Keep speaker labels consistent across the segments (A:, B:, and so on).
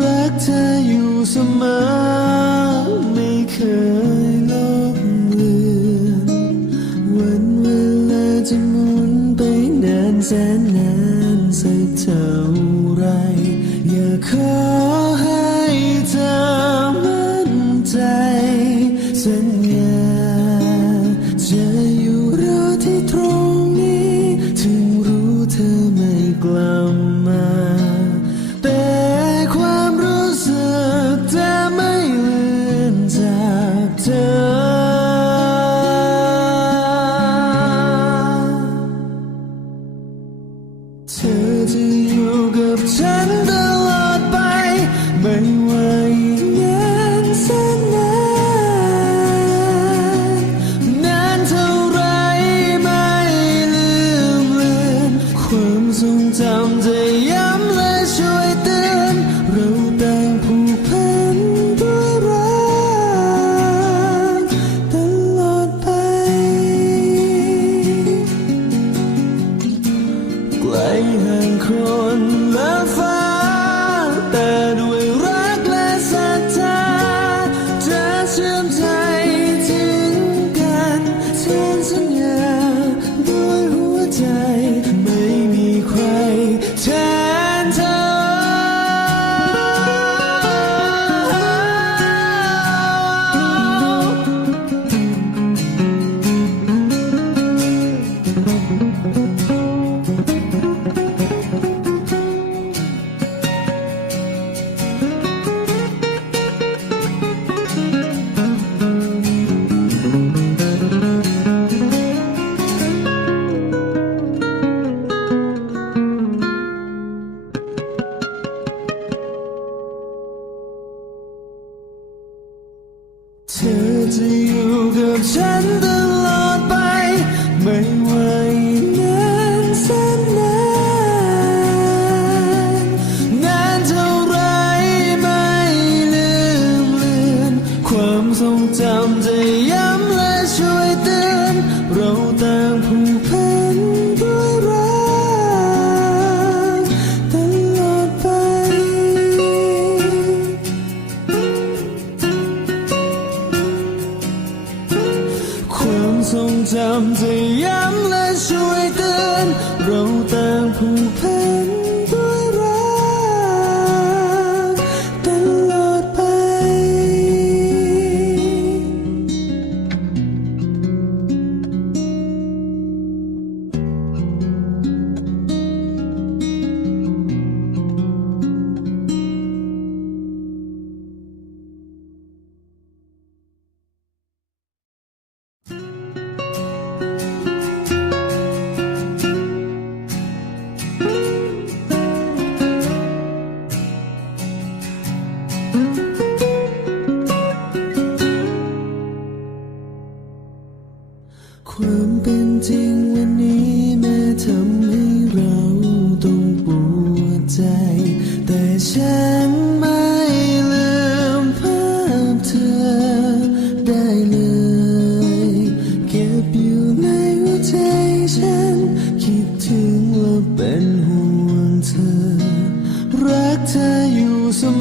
A: รักเธออยู่เสมอ ไม่เคยลบเลือนวันเวลาจะหมุนไปนานแสนนานสักเท่าไร อย่าขอให้เธอมั่นใจสัญ 总藏着。turn to you.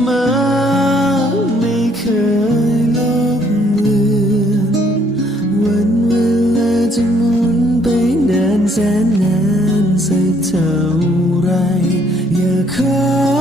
A: มอไม่เคยลบเลือนวันเวลาจะหมุนไปนานแสนนานสักเท่าไรอย่าเคย